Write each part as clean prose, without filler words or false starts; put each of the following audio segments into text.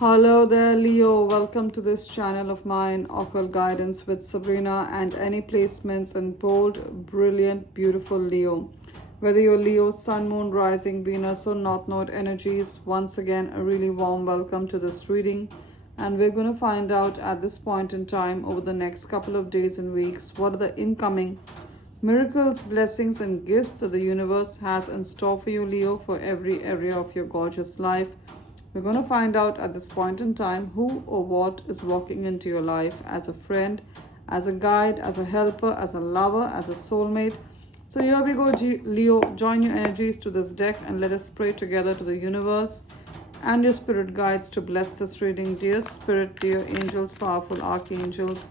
Hello there, Leo. Welcome to this channel of mine, Occult Guidance with Sabrina, and any placements in bold, brilliant, beautiful Leo. Whether you're Leo, Sun, Moon, Rising, Venus, or North Node energies, once again, a really warm welcome to this reading. And we're going to find out at this point in time, over the next couple of days and weeks, what are the incoming miracles, blessings, and gifts that the universe has in store for you, Leo, for every area of your gorgeous life. We're going to find out at this point in time who or what is walking into your life as a friend, as a guide, as a helper, as a lover, as a soulmate. So here we go, Leo. Join your energies to this deck and let us pray together to the universe and your spirit guides to bless this reading. Dear Spirit, dear angels, powerful archangels,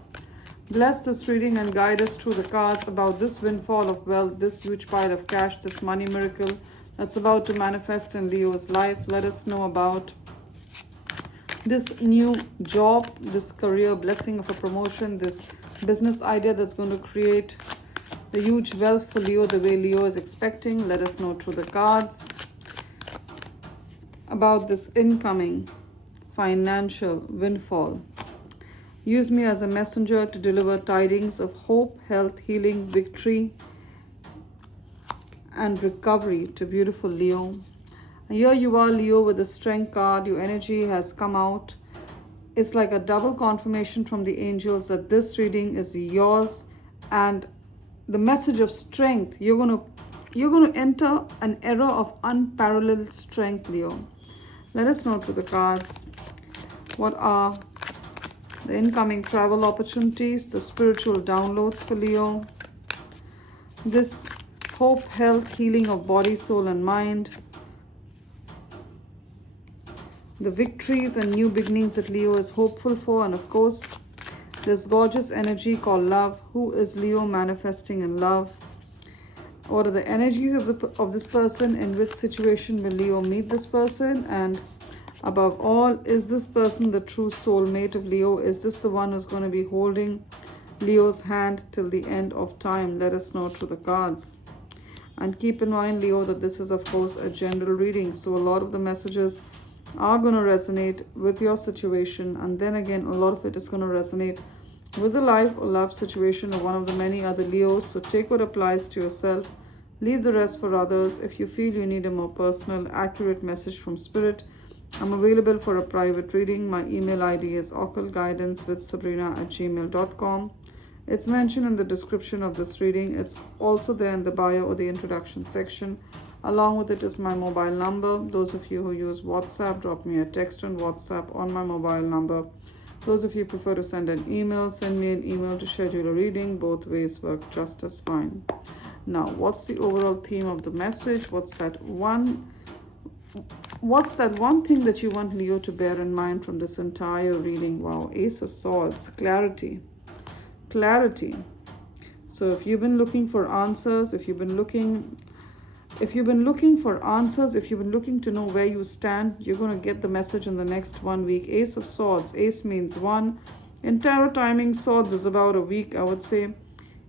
bless this reading and guide us through the cards about this windfall of wealth, this huge pile of cash, this money miracle that's about to manifest in Leo's life. Let us know about this new job, this career blessing of a promotion, this business idea that's going to create the huge wealth for Leo the way Leo is expecting. Let us know through the cards about this incoming financial windfall. Use me as a messenger to deliver tidings of hope, health, healing, victory, and recovery to beautiful Leo. And here you are, Leo, with the strength card. Your energy has come out. It's like a double confirmation from the angels that this reading is yours, and the message of strength. You're going to enter an era of unparalleled strength, Leo. Let us know through the cards what are the incoming travel opportunities, the spiritual downloads for Leo, this hope, health, healing of body, soul, and mind, the victories and new beginnings that Leo is hopeful for, and of course, this gorgeous energy called love. Who is Leo manifesting in love? What are the energies of this person? In which situation will Leo meet this person? And above all, is this person the true soulmate of Leo? Is this the one who's going to be holding Leo's hand till the end of time? Let us know through the cards. And keep in mind, Leo, that this is, of course, a general reading. So a lot of the messages are going to resonate with your situation. And then again, a lot of it is going to resonate with the life or love situation of one of the many other Leos. So take what applies to yourself. Leave the rest for others. If you feel you need a more personal, accurate message from Spirit, I'm available for a private reading. My email ID is occultguidancewithsabrina@gmail.com. It's mentioned in the description of this reading. It's also there in the bio or the introduction section. Along with it is my mobile number. Those of you who use WhatsApp, drop me a text on WhatsApp on my mobile number. Those of you who prefer to send an email, send me an email to schedule a reading. Both ways work just as fine. Now, what's the overall theme of the message? What's that one thing that you want Leo to bear in mind from this entire reading? Wow, Ace of Swords, clarity. So if you've been looking for answers, if you've been looking to know where you stand, you're going to get the message in the next 1 week. Ace of Swords. Ace means one. In tarot timing, swords is about a week, I would say.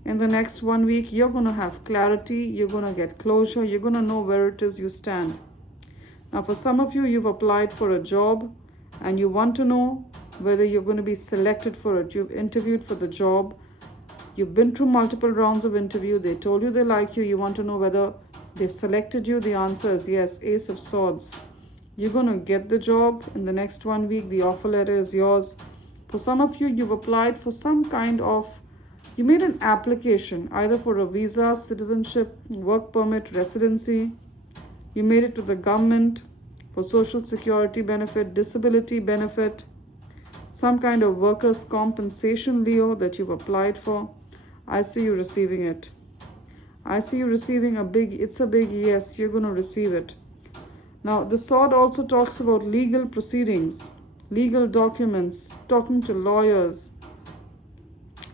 In the next 1 week, you're going to have clarity. You're going to get closure. You're going to know where it is you stand. Now, for some of you, you've applied for a job and you want to know whether you're going to be selected for it. You've interviewed for the job. You've been through multiple rounds of interview. They told you they like you. You want to know whether they've selected you. The answer is yes. Ace of Swords. You're going to get the job in the next 1 week. The offer letter is yours. For some of you, you've applied for some kind of, you made an application either for a visa, citizenship, work permit, residency. You made it to the government for social security benefit, disability benefit, some kind of workers' compensation, Leo, that you've applied for. I see you receiving it. I see you receiving it's a big yes, you're going to receive it. Now, the sword also talks about legal proceedings, legal documents, talking to lawyers.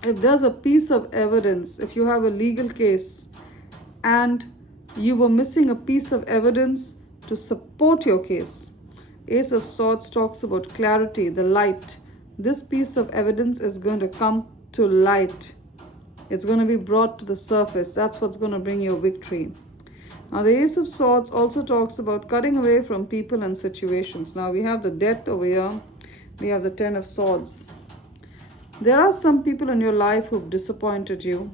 If there's a piece of evidence, if you have a legal case and you were missing a piece of evidence to support your case, Ace of Swords talks about clarity, the light. This piece of evidence is going to come to light. It's going to be brought to the surface. That's what's going to bring you victory. Now, the Ace of Swords also talks about cutting away from people and situations. Now, we have the Death over here. We have the Ten of Swords. There are some people in your life who've disappointed you.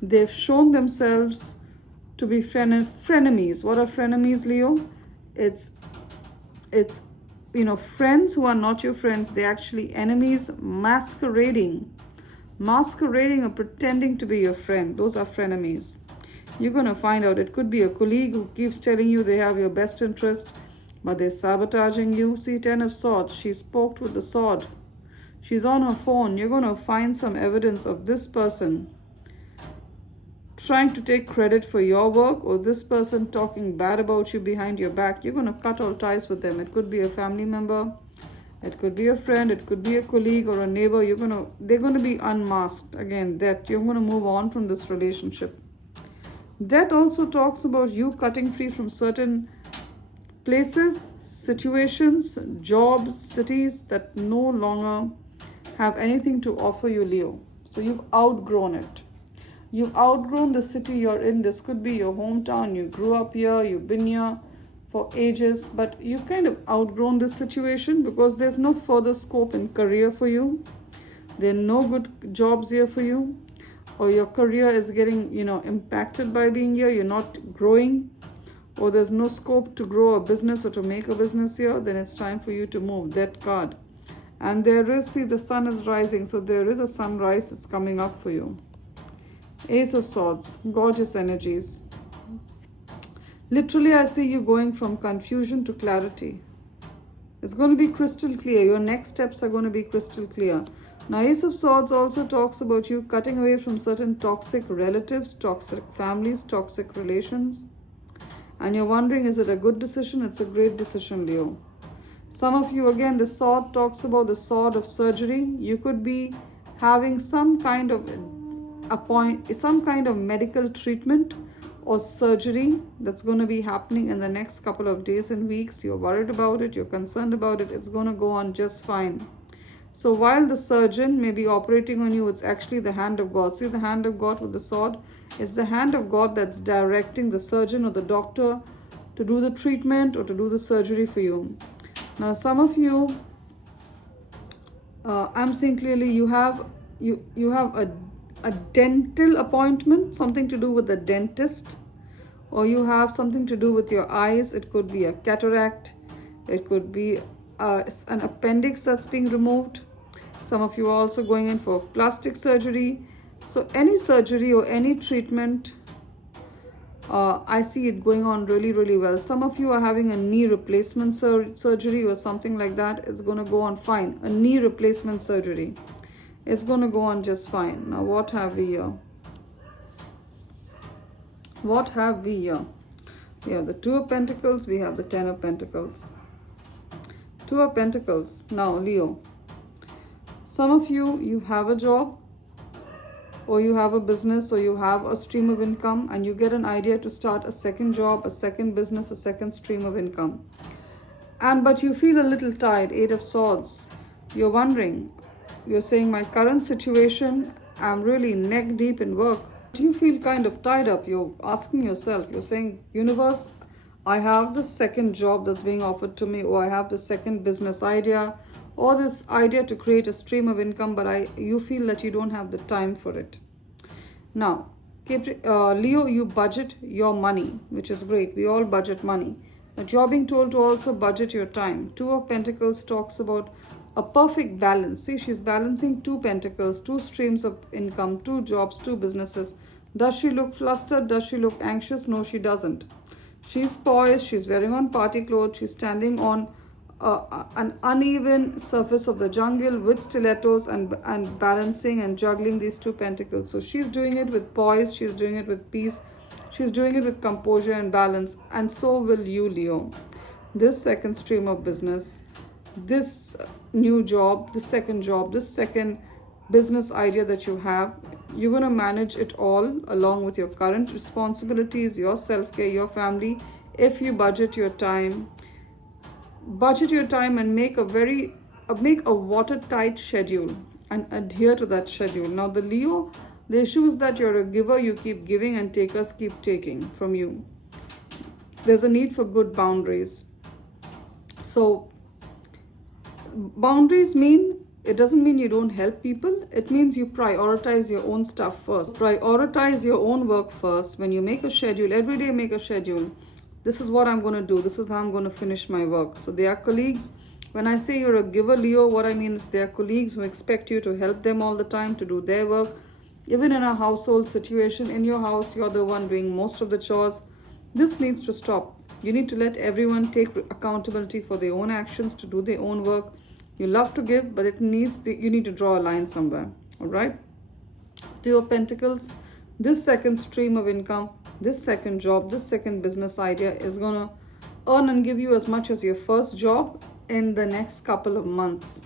They've shown themselves to be frenemies. What are frenemies, Leo? It's friends who are not your friends. They're actually enemies masquerading or pretending to be your friend. Those are frenemies. You're going to find out. It could be a colleague who keeps telling you they have your best interest, but they're sabotaging you. See, Ten of Swords. She's poked with the sword. She's on her phone. You're going to find some evidence of this person trying to take credit for your work, or this person talking bad about you behind your back. You're going to cut all ties with them. It could be a family member. It could be a friend. It could be a colleague or a neighbor. They're going to be unmasked. Again, that you're going to move on from this relationship. That also talks about you cutting free from certain places, situations, jobs, cities that no longer have anything to offer you, Leo. So you've outgrown it. You've outgrown the city you're in. This could be your hometown. You grew up here. You've been here for ages. But you've kind of outgrown this situation because there's no further scope in career for you. There are no good jobs here for you. Or your career is getting, impacted by being here. You're not growing. Or there's no scope to grow a business or to make a business here. Then it's time for you to move. That card. And there is, see, the sun is rising. So there is a sunrise that's coming up for you. Ace of Swords, gorgeous energies. Literally, I see you going from confusion to clarity. It's going to be crystal clear. Your next steps are going to be crystal clear. Now, Ace of Swords also talks about you cutting away from certain toxic relatives, toxic families, toxic relations. And you're wondering, is it a good decision? It's a great decision, Leo. Some of you, again, the sword talks about the sword of surgery. You could be having some kind of medical treatment or surgery that's going to be happening in the next couple of days and weeks. You're worried about it, you're concerned about it. It's going to go on just fine. So while the surgeon may be operating on you, it's actually the hand of God. See the hand of God with the sword? It's the hand of God that's directing the surgeon or the doctor to do the treatment or to do the surgery for you. Now, some of you, I'm seeing clearly you have a dental appointment, something to do with the dentist, or you have something to do with your eyes. It could be a cataract. It could be an appendix that's being removed. Some of you are also going in for plastic surgery. So any surgery or any treatment, I see it going on really, really well. Some of you are having a knee replacement surgery or something like that. It's going to go on fine. A knee replacement surgery. It's going to go on just fine. Now, what have we here? What have we here? We have the Two of Pentacles. We have the Ten of Pentacles. Two of Pentacles. Now, Leo. Some of you, you have a job, or you have a business, or you have a stream of income, and you get an idea to start a second job, a second business, a second stream of income. But you feel a little tired. Eight of Swords. You're wondering, you're saying, my current situation, I'm really neck deep in work. You feel kind of tied up. You're asking yourself, you're saying, universe, I have the second job that's being offered to me, or I have the second business idea, or this idea to create a stream of income, but you feel that you don't have the time for it. Now, Leo, you budget your money, which is great. We all budget money. But you're being told to also budget your time. Two of Pentacles talks about a perfect balance. See, she's balancing two pentacles, two streams of income, two jobs, two businesses. Does she look flustered? Does she look anxious? No, she doesn't. She's poised. She's wearing on party clothes. She's standing on an uneven surface of the jungle with stilettos and balancing and juggling these two pentacles. So she's doing it with poise. She's doing it with peace. She's doing it with composure and balance. And so will you, Leo. This second stream of business, this new job, this second business idea that you have, you're going to manage it all along with your current responsibilities, your self-care, your family. If you budget your time and make a watertight schedule and adhere to that schedule. Now, the Leo, the issue is that you're a giver, you keep giving, and takers keep taking from you. There's a need for good boundaries. So Boundaries mean, it doesn't mean you don't help people. It means you prioritize your own stuff first. Prioritize your own work first. When you make a schedule, every day make a schedule. This is what I'm going to do. This is how I'm going to finish my work. So they are colleagues. When I say you're a giver, Leo, what I mean is they are colleagues who expect you to help them all the time, to do their work. Even in a household situation, in your house, you're the one doing most of the chores. This needs to stop. You need to let everyone take accountability for their own actions, to do their own work. You love to give, but you need to draw a line somewhere. All right? Two of Pentacles, this second stream of income, this second job, this second business idea is going to earn and give you as much as your first job in the next couple of months.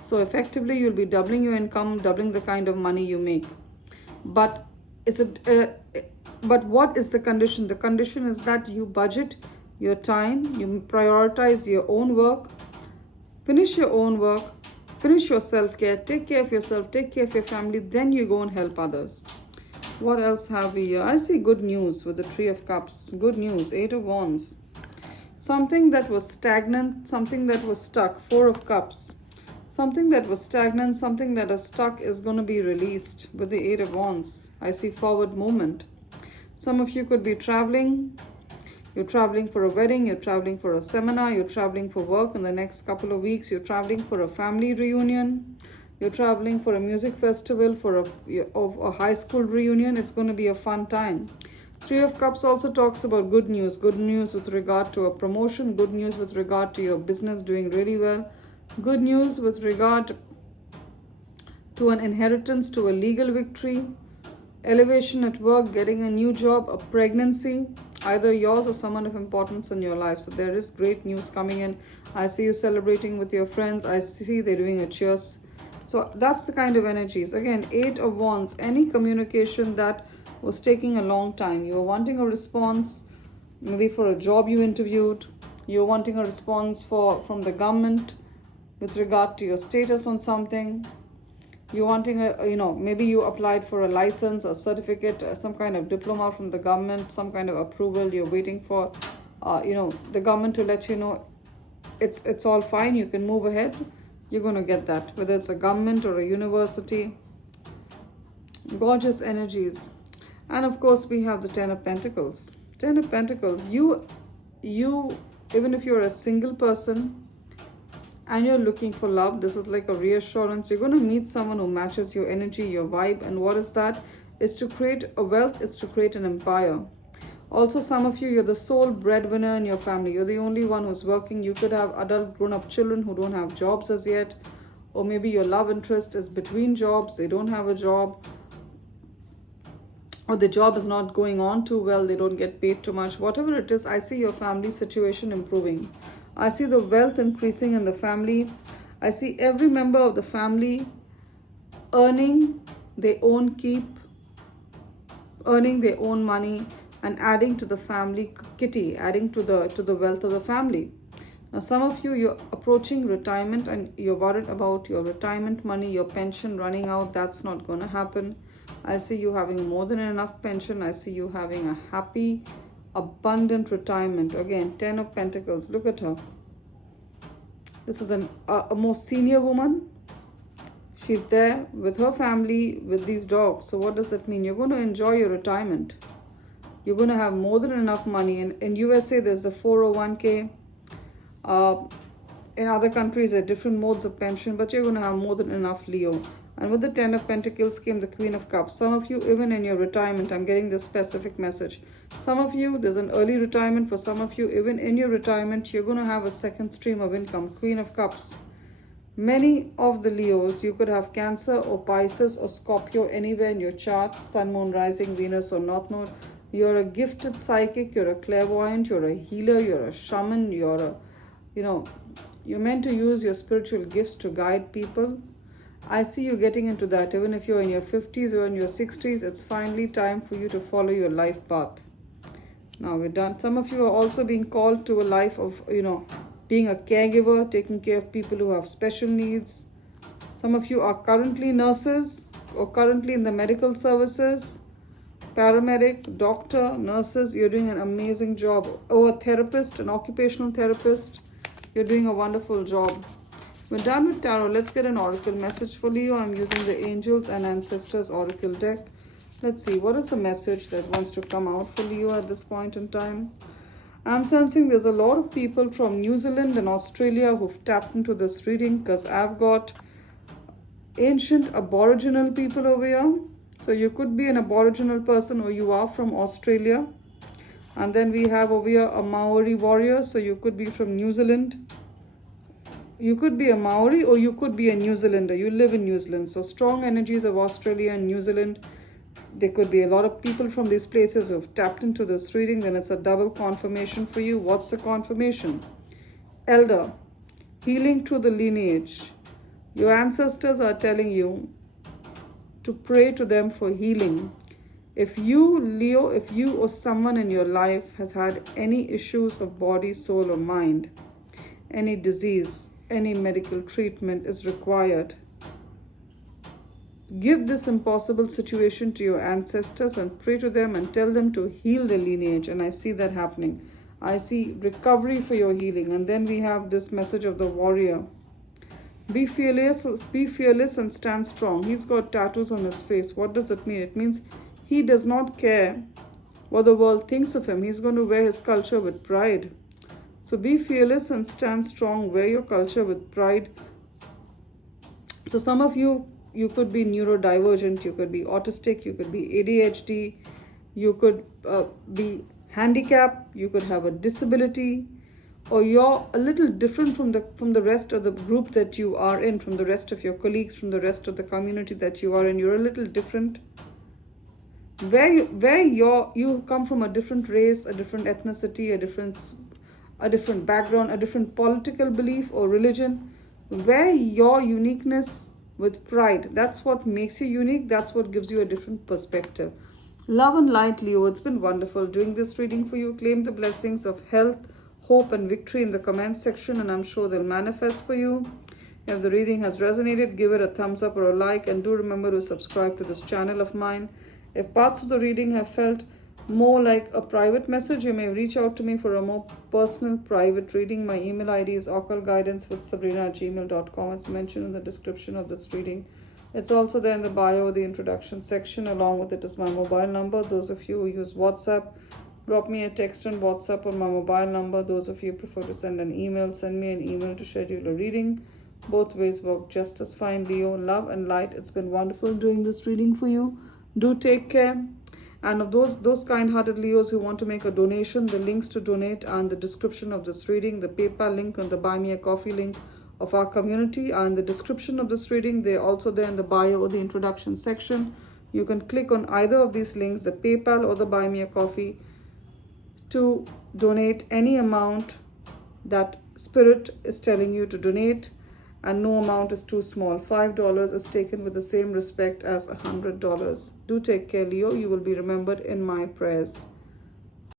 So effectively, you'll be doubling your income, doubling the kind of money you make. But what is the condition? The condition is that you budget your time, you prioritize your own work, finish your own work, finish your self-care, take care of yourself, take care of your family, then you go and help others. What else have we here? I see good news with the Three of Cups. Good news, Eight of Wands. Something that was stagnant, something that was stuck, Four of Cups. Something that was stagnant, something that was stuck is going to be released with the Eight of Wands. I see forward movement. Some of you could be traveling. You're traveling for a wedding, you're traveling for a seminar, you're traveling for work in the next couple of weeks, you're traveling for a family reunion, you're traveling for a music festival, for a high school reunion. It's going to be a fun time. Three of Cups also talks about good news with regard to a promotion, good news with regard to your business doing really well. Good news with regard to an inheritance, to a legal victory, elevation at work, getting a new job, a pregnancy, either yours or someone of importance in your life. So there is great news coming in. I see you celebrating with your friends. I see they're doing a cheers. So that's the kind of energies. Again, Eight of Wands, any communication that was taking a long time. You were wanting a response, maybe for a job you interviewed. You're wanting a response from the government with regard to your status on something. You're wanting maybe you applied for a license, a certificate, some kind of diploma from the government, some kind of approval. You're waiting for, the government to let you know it's all fine. You can move ahead. You're going to get that, whether it's a government or a university. Gorgeous energies. And of course, we have the Ten of Pentacles. Ten of Pentacles. You, even if you're a single person, and you're looking for love, this is like a reassurance. You're going to meet someone who matches your energy, your vibe. And what is that? It's to create a wealth. It's to create an empire. Also, some of you, you're the sole breadwinner in your family. You're the only one who's working. You could have adult grown-up children who don't have jobs as yet. Or maybe your love interest is between jobs. They don't have a job. Or the job is not going on too well. They don't get paid too much. Whatever it is, I see your family situation improving. I see the wealth increasing in the family. I see every member of the family earning their own keep, earning their own money, and adding to the family kitty, adding to the wealth of the family. Now, some of you, you're approaching retirement and you're worried about your retirement money, your pension running out. That's not going to happen. I see you having more than enough pension. I see you having a happy, abundant retirement. Again, Ten of Pentacles. Look at her. This is a more senior woman. She's there with her family, with these dogs. So what does that mean? You're going to enjoy your retirement. You're going to have more than enough money. In USA, there's the 401k. In other countries, there are different modes of pension, but you're going to have more than enough, Leo. And with the Ten of Pentacles came the Queen of Cups. Some of you, even in your retirement, I'm getting this specific message. Some of you, there's an early retirement. For some of you, even in your retirement, you're going to have a second stream of income. Queen of Cups. Many of the Leos, you could have Cancer or Pisces or Scorpio anywhere in your charts. Sun, Moon, Rising, Venus or North Node. You're a gifted psychic. You're a clairvoyant. You're a healer. You're a shaman. You're meant to use your spiritual gifts to guide people. I see you getting into that. Even if you're in your 50s or in your 60s, it's finally time for you to follow your life path. Now we're done. Some of you are also being called to a life of, being a caregiver, taking care of people who have special needs. Some of you are currently nurses or currently in the medical services, paramedic, doctor, nurses. You're doing an amazing job. Or a therapist, an occupational therapist. You're doing a wonderful job. We're done with tarot. Let's get an oracle message for Leo. I'm using the Angels and Ancestors Oracle deck. Let's see, what is the message that wants to come out for Leo at this point in time? I'm sensing there's a lot of people from New Zealand and Australia who've tapped into this reading, because I've got ancient Aboriginal people over here. So you could be an Aboriginal person, or you are from Australia. And then we have over here a Maori warrior. So you could be from New Zealand. You could be a Maori, or you could be a New Zealander. You live in New Zealand. So strong energies of Australia and New Zealand. There could be a lot of people from these places who've tapped into this reading. Then it's a double confirmation for you. What's the confirmation? Elder, healing through the lineage. Your ancestors are telling you to pray to them for healing. If you, Leo, if you or someone in your life has had any issues of body, soul, or mind, any disease, any medical treatment is required, give this impossible situation to your ancestors and pray to them and tell them to heal the lineage. And I see that happening. I see recovery for your healing. And then we have this message of the warrior. Be fearless and stand strong. He's got tattoos on his face. What does it mean? It means he does not care what the world thinks of him. He's going to wear his culture with pride. So be fearless and stand strong. Wear your culture with pride. So some of you could be neurodivergent, you could be autistic, you could be ADHD, you could be handicapped, you could have a disability, or you're a little different from the rest of the group that you are in, from the rest of your colleagues, from the rest of the community that you are in. You're a little different. Where you come from a different race, a different ethnicity, a different background, a different political belief or religion. Wear your uniqueness with pride. That's what makes you unique. That's what gives you a different perspective. Love and light, Leo. It's been wonderful doing this reading for you. Claim the blessings of health, hope, and victory in the comment section, and I'm sure they'll manifest for you. If the reading has resonated, give it a thumbs up or a like, and do remember to subscribe to this channel of mine. If parts of the reading have felt more like a private message, you may reach out to me for a more personal private reading. My email ID is occultguidancewithsabrina@gmail.com. It's mentioned in the description of this reading. It's also there in the bio, the introduction section. Along with it is my mobile number. Those of you who use WhatsApp, drop me a text on WhatsApp on my mobile number. Those of you who prefer to send an email, send me an email to schedule a reading. Both ways work just as fine, Leo. Love and light. It's been wonderful doing this reading for you. Do take care. And of those kind-hearted Leos who want to make a donation, the links to donate are in the description of this reading. The PayPal link and the Buy Me a Coffee link of our community are in the description of this reading. They're also there in the bio or the introduction section. You can click on either of these links, the PayPal or the Buy Me a Coffee, to donate any amount that Spirit is telling you to donate. And no amount is too small. $5 is taken with the same respect as $100. Do take care, Leo. You will be remembered in my prayers.